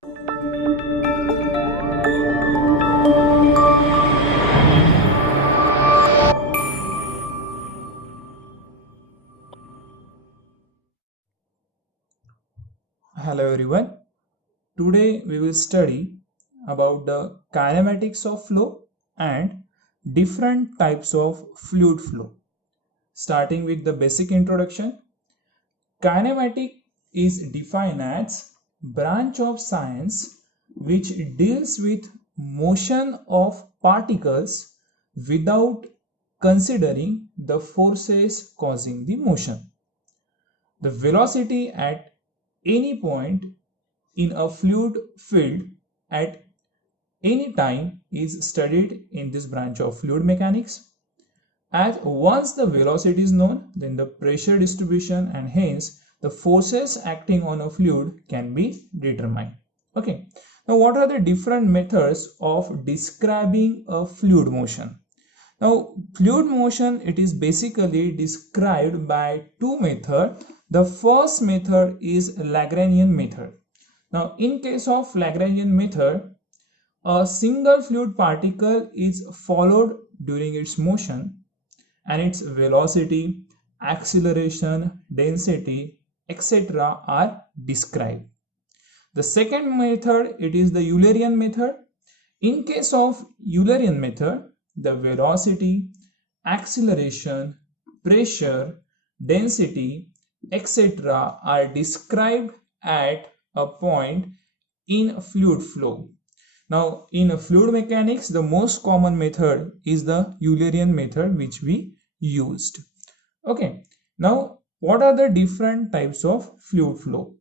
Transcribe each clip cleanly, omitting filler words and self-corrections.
Hello everyone. Today we will study about the kinematics of flow and different types of fluid flow. Starting with the basic introduction, kinematic is defined as branch of science which deals with motion of particles without considering the forces causing the motion. The velocity at any point in a fluid field at any time is studied in this branch of fluid mechanics. As once the velocity is known, then the pressure distribution and hence the forces acting on a fluid can be determined. Okay. Now, what are the different methods of describing a fluid motion? Now, fluid motion, it is basically described by two methods. The first method is Lagrangian method. Now, in case of Lagrangian method, a single fluid particle is followed during its motion and its velocity, acceleration, density, etc. are described. The second method, it is the Eulerian method. In case of Eulerian method, the velocity, acceleration, pressure, density, etc. are described at a point in fluid flow. Now, in fluid mechanics, the most common method is the Eulerian method which we used. Okay. Now, what are the different types of fluid flow?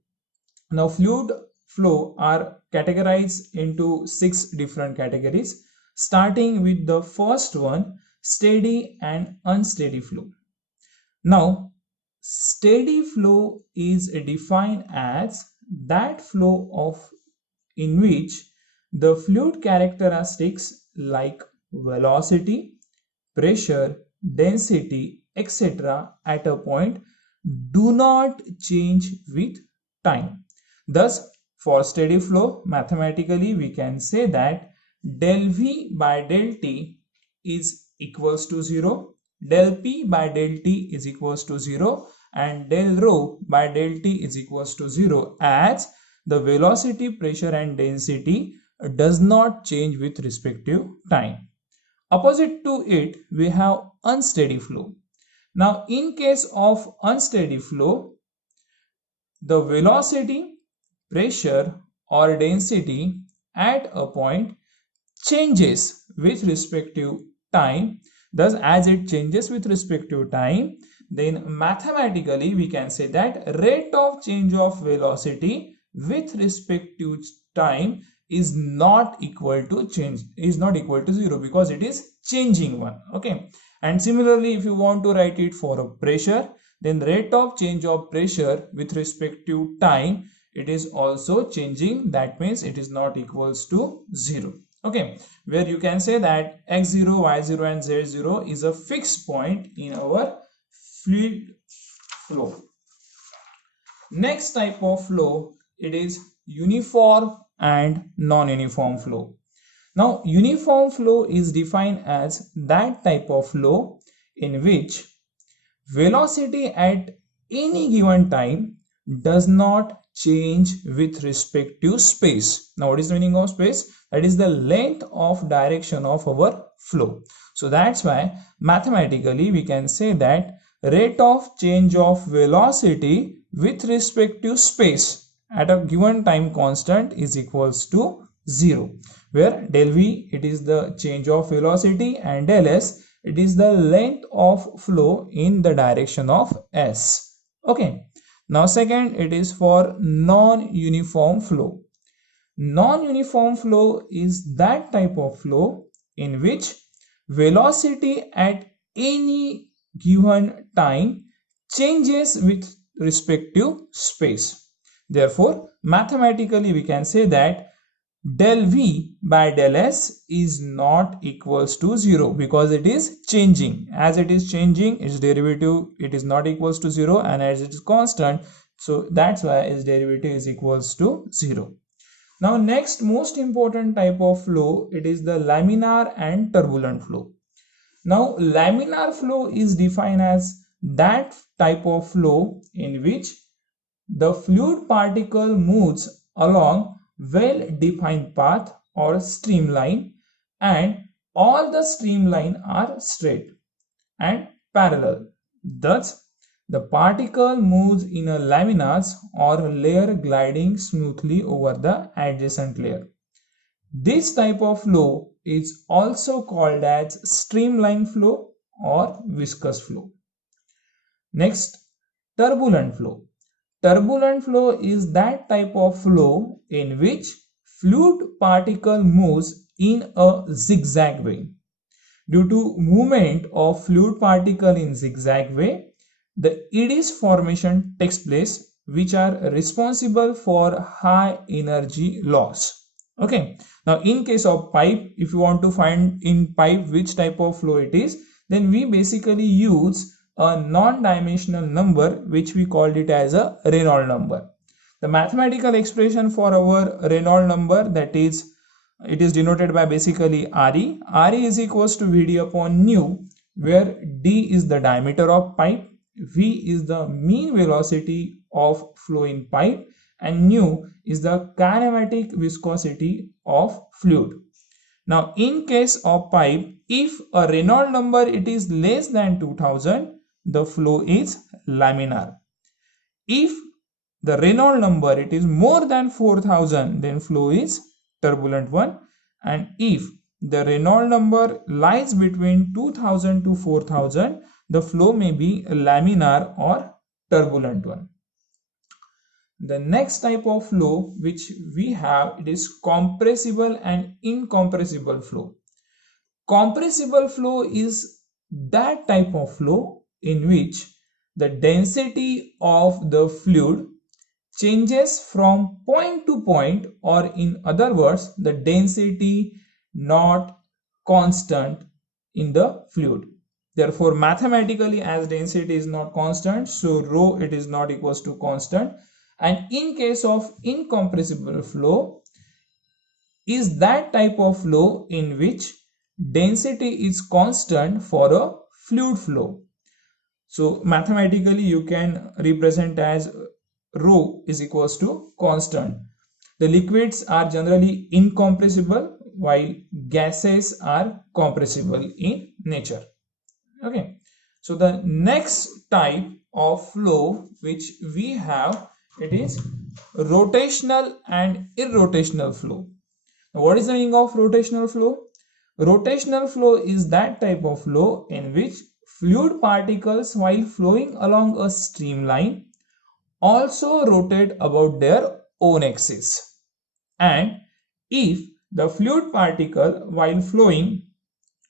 Now, fluid flow are categorized into 6 different categories, starting with the first one, steady and unsteady flow. Now, steady flow is defined as that flow of in which the fluid characteristics like velocity, pressure, density, etc. at a point do not change with time. Thus, for steady flow, mathematically we can say that del V by del T is equals to 0, del P by del T is equals to 0, and del rho by del T is equals to 0, as the velocity, pressure and density does not change with respective time. Opposite to it, we have unsteady flow. Now, in case of unsteady flow, the velocity, pressure or density at a point changes with respective time. Thus, as it changes with respective time, then mathematically we can say that rate of change of velocity with respect to time is not equal to 0 because it is changing one. Okay. And similarly, if you want to write it for a pressure, then rate of change of pressure with respect to time, it is also changing. That means it is not equals to 0. Okay, where you can say that x0, y0 and z0 is a fixed point in our fluid flow. Next type of flow, it is uniform and non-uniform flow. Now, uniform flow is defined as that type of flow in which velocity at any given time does not change with respect to space. Now, what is the meaning of space? That is the length of direction of our flow. So that's why mathematically we can say that rate of change of velocity with respect to space at a given time constant is equals to 0, where del V, it is the change of velocity, and del S, it is the length of flow in the direction of S. Okay. Now, second, it is for non-uniform flow. Non-uniform flow is that type of flow in which velocity at any given time changes with respect to space. Therefore, mathematically we can say that del V by del S is not equals to 0 because it is changing. As it is changing, its derivative, it is not equals to 0, and as it is constant, so that's why its derivative is equals to 0. Now next most important type of flow, it is the laminar and turbulent flow. Now laminar flow is defined as that type of flow in which the fluid particle moves along well-defined path or streamline, and all the streamline are straight and parallel. Thus, the particle moves in a laminas or layer gliding smoothly over the adjacent layer. This type of flow is also called as streamline flow or viscous flow. Next, turbulent flow. Turbulent flow is that type of flow in which fluid particle moves in a zigzag way. Due to movement of fluid particle in zigzag way, the eddies formation takes place, which are responsible for high energy loss. Okay. Now, in case of pipe, if you want to find in pipe which type of flow it is, then we basically use a non-dimensional number which we called it as a Reynolds number. The mathematical expression for our Reynolds number, that is, it is denoted by basically Re. Re is equals to Vd upon nu, where d is the diameter of pipe, v is the mean velocity of flow in pipe, and nu is the kinematic viscosity of fluid. Now, in case of pipe, if a Reynolds number it is less than 2000, the flow is laminar. If the Reynolds number it is more than 4000, then flow is turbulent one. And if the Reynolds number lies between 2000 to 4000, the flow may be laminar or turbulent one. The next type of flow which we have, it is compressible and incompressible flow. Compressible flow is that type of flow in which the density of the fluid changes from point to point, or in other words, the density not constant in the fluid. Therefore, mathematically, as density is not constant, so rho it is not equals to constant. And in case of incompressible flow is that type of flow in which density is constant for a fluid flow. So mathematically you can represent as rho is equals to constant. The liquids are generally incompressible while gases are compressible in nature. Okay. So the next type of flow which we have, it is rotational and irrotational flow. Now, what is the meaning of rotational flow? Rotational flow is that type of flow in which fluid particles, while flowing along a streamline, also rotate about their own axis. And if the fluid particle, while flowing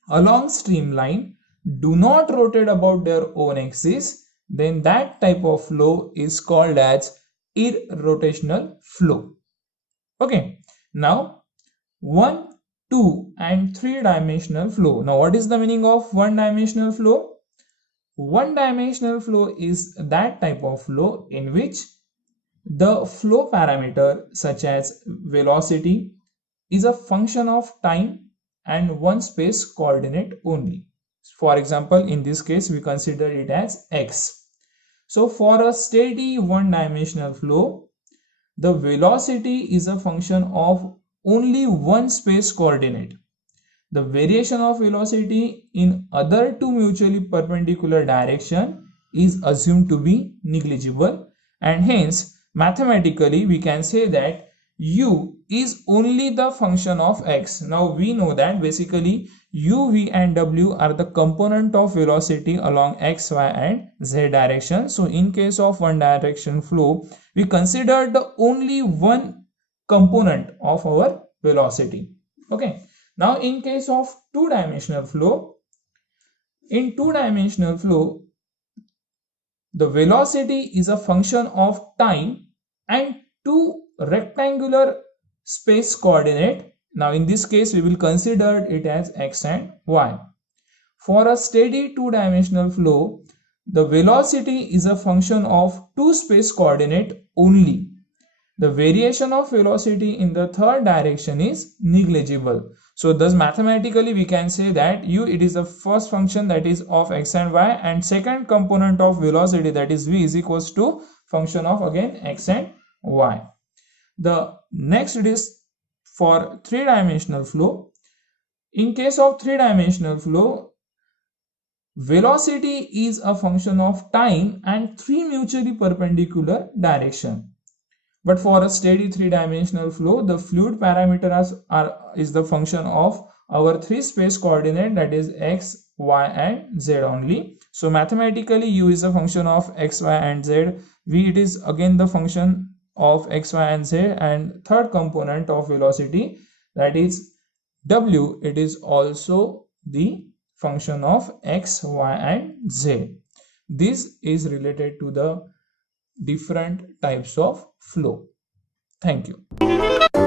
along streamline, do not rotate about their own axis, then that type of flow is called as irrotational flow. Okay. Now, 1, 2 and 3 dimensional flow. Now, what is the meaning of one dimensional flow? One dimensional flow is that type of flow in which the flow parameter such as velocity is a function of time and one space coordinate only. For example, in this case we consider it as x. So for a steady one dimensional flow, the velocity is a function of only one space coordinate. The variation of velocity in other two mutually perpendicular direction is assumed to be negligible, and hence mathematically we can say that u is only the function of x. Now we know that basically u, v and w are the component of velocity along x, y and z direction. So in case of one direction flow, we consider the only one component of our velocity. Okay. Now in case of two-dimensional flow, in two-dimensional flow, the velocity is a function of time and two rectangular space coordinate. Now in this case we will consider it as x and y. For a steady two-dimensional flow, the velocity is a function of two space coordinate only. the variation of velocity in the third direction is negligible. So thus mathematically we can say that it is the first function that is of x and y, and second component of velocity, that is v, is equals to function of again x and y. The next is for three-dimensional flow. In case of three-dimensional flow, velocity is a function of time and three mutually perpendicular directions. But for a steady three-dimensional flow, the fluid parameters is the function of our three space coordinate, that is x, y, and z only. So mathematically, u is a function of x, y, and z. V, it is again the function of x, y, and z. And third component of velocity, that is w, it is also the function of x, y, and z. This is related to the different types of flow. Thank you.